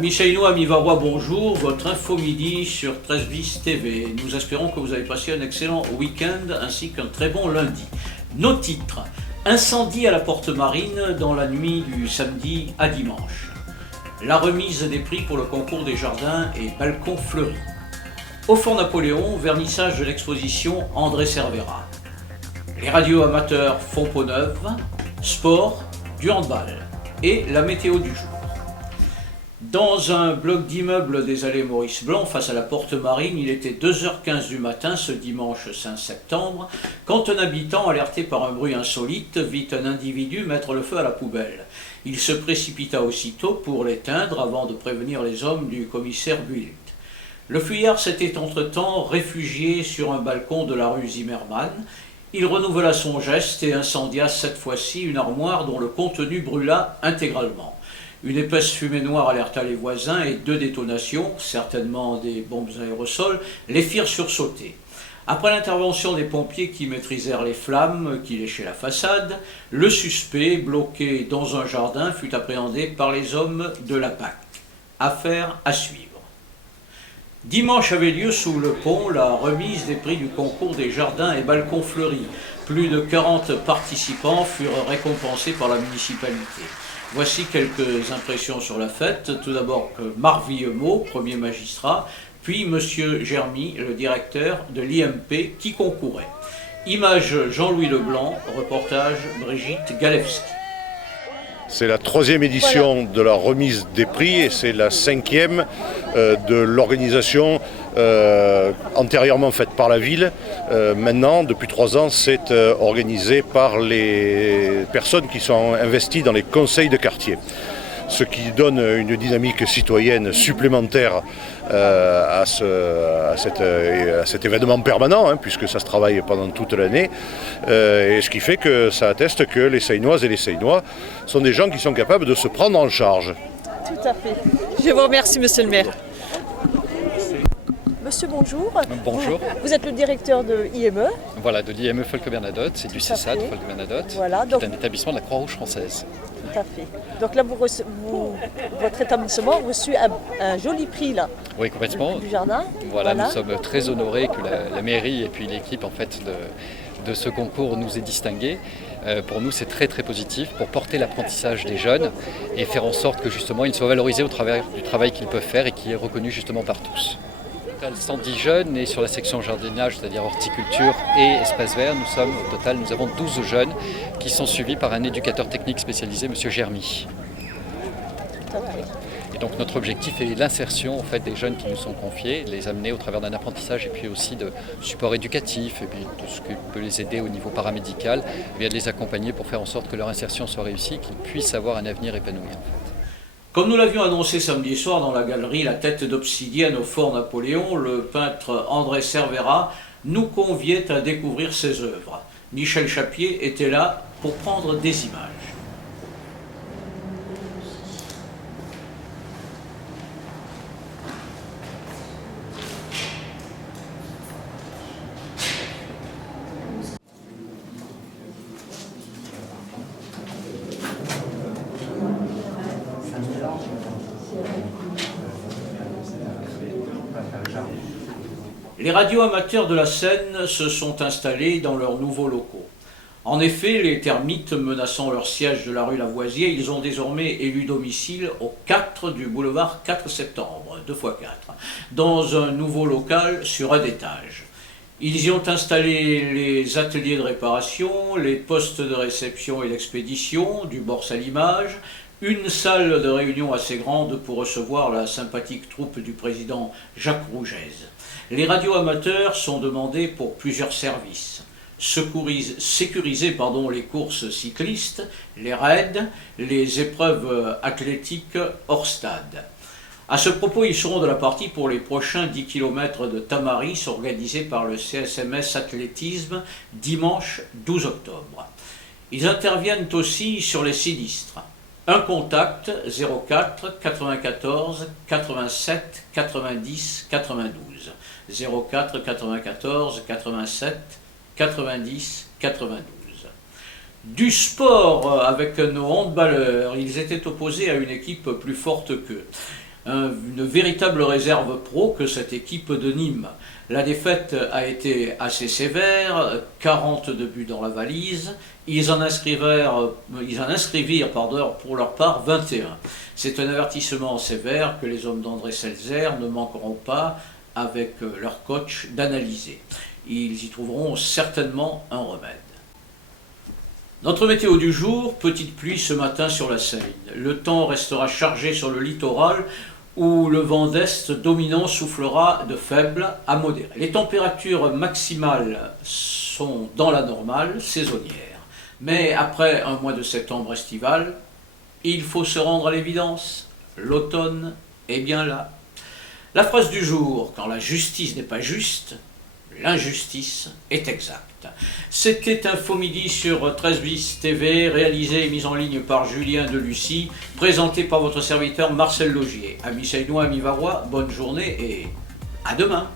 Amis Chaïnois, amis Varois, bonjour. Votre info midi sur 13 bis TV. Nous espérons que vous avez passé un excellent week-end ainsi qu'un très bon lundi. Nos titres. Incendie à la Porte Marine dans la nuit du samedi à dimanche. La remise des prix pour le concours des jardins et balcons fleuris. Au Fort Napoléon, vernissage de l'exposition André Cervera. Les radios amateurs font peau neuve. Sport, du handball. Et la météo du jour. Dans un bloc d'immeubles des allées Maurice Blanc, face à la Porte Marine, il était 2h15 du matin ce dimanche 5 septembre, quand un habitant, alerté par un bruit insolite, vit un individu mettre le feu à la poubelle. Il se précipita aussitôt pour l'éteindre avant de prévenir les hommes du commissaire Built. Le fuyard s'était entre-temps réfugié sur un balcon de la rue Zimmermann. Il renouvela son geste et incendia cette fois-ci une armoire dont le contenu brûla intégralement. Une épaisse fumée noire alerta les voisins et 2 détonations, certainement des bombes aérosols, les firent sursauter. Après l'intervention des pompiers qui maîtrisèrent les flammes qui léchaient la façade, le suspect, bloqué dans un jardin, fut appréhendé par les hommes de la PAC. Affaire à suivre. Dimanche avait lieu sous le pont la remise des prix du concours des jardins et balcons fleuris. Plus de 40 participants furent récompensés par la municipalité. Voici quelques impressions sur la fête. Tout d'abord Marc Villemot, premier magistrat, puis M. Germy, le directeur de l'IMP qui concourait. Image Jean-Louis Leblanc, reportage Brigitte Galewski. C'est la 3e édition de la remise des prix et c'est la 5e de l'organisation antérieurement faite par la ville. Maintenant, depuis 3 ans, c'est organisé par les personnes qui sont investies dans les conseils de quartier. Ce qui donne une dynamique citoyenne supplémentaire à cet événement permanent, puisque ça se travaille pendant toute l'année, et ce qui fait que ça atteste que les Saïnoises et les Saïnois sont des gens qui sont capables de se prendre en charge. Tout à fait. Je vous remercie, monsieur le maire. Monsieur, bonjour. Bonjour. Vous êtes le directeur de l'IME. Voilà, de l'IME Folque-Bernadotte, c'est du CESAD Folque-Bernadotte, voilà, qui est un établissement de la Croix-Rouge française. Tout à fait. Donc là, votre établissement a reçu un joli prix là. Oui, complètement. Du jardin. Voilà, nous sommes très honorés que la mairie et puis l'équipe en fait de ce concours nous ait distingués. Pour nous, c'est très très positif pour porter l'apprentissage des jeunes et faire en sorte que justement ils soient valorisés au travers du travail qu'ils peuvent faire et qui est reconnu justement par tous. 110 jeunes et sur la section jardinage, c'est-à-dire horticulture et espace vert, nous avons 12 jeunes qui sont suivis par un éducateur technique spécialisé, M. Germy. Et donc notre objectif est l'insertion en fait, des jeunes qui nous sont confiés, les amener au travers d'un apprentissage et puis aussi de support éducatif et puis tout ce qui peut les aider au niveau paramédical, et bien de les accompagner pour faire en sorte que leur insertion soit réussie, qu'ils puissent avoir un avenir épanoui en fait. Comme nous l'avions annoncé samedi soir dans la galerie La Tête d'Obsidienne au Fort Napoléon, le peintre André Cervera nous conviait à découvrir ses œuvres. Michel Chapier était là pour prendre des images. Les radios amateurs de la Seine se sont installés dans leurs nouveaux locaux. En effet, les termites menaçant leur siège de la rue Lavoisier, ils ont désormais élu domicile au 4 du boulevard 4 septembre, 2x4, dans un nouveau local sur un étage. Ils y ont installé les ateliers de réparation, les postes de réception et d'expédition, du Bors à l'image, une salle de réunion assez grande pour recevoir la sympathique troupe du président Jacques Rougez. Les radios amateurs sont demandés pour plusieurs services. Sécuriser les courses cyclistes, les raids, les épreuves athlétiques hors stade. À ce propos, ils seront de la partie pour les prochains 10 km de Tamaris organisés par le CSMS Athlétisme dimanche 12 octobre. Ils interviennent aussi sur les sinistres. Un contact 04 94 87 90 92. 04 94 87 90 92. Du sport avec nos handballeurs, ils étaient opposés à une équipe plus forte qu'eux. une véritable réserve pro que cette équipe de Nîmes. La défaite a été assez sévère, 42 buts dans la valise, ils en inscrivirent pour leur part 21. C'est un avertissement sévère que les hommes d'André Selzer ne manqueront pas, avec leur coach, d'analyser. Ils y trouveront certainement un remède. Notre météo du jour, petite pluie ce matin sur la Seine. Le temps restera chargé sur le littoral où le vent d'est dominant soufflera de faible à modéré. Les températures maximales sont dans la normale, saisonnière. Mais après un mois de septembre estival, il faut se rendre à l'évidence. L'automne est bien là. La phrase du jour, quand la justice n'est pas juste, l'injustice est exacte. C'était Info Midi sur 13 bis TV, réalisé et mis en ligne par Julien Delucy, présenté par votre serviteur Marcel Logier. Amis Seinois, amis Varois, bonne journée et à demain.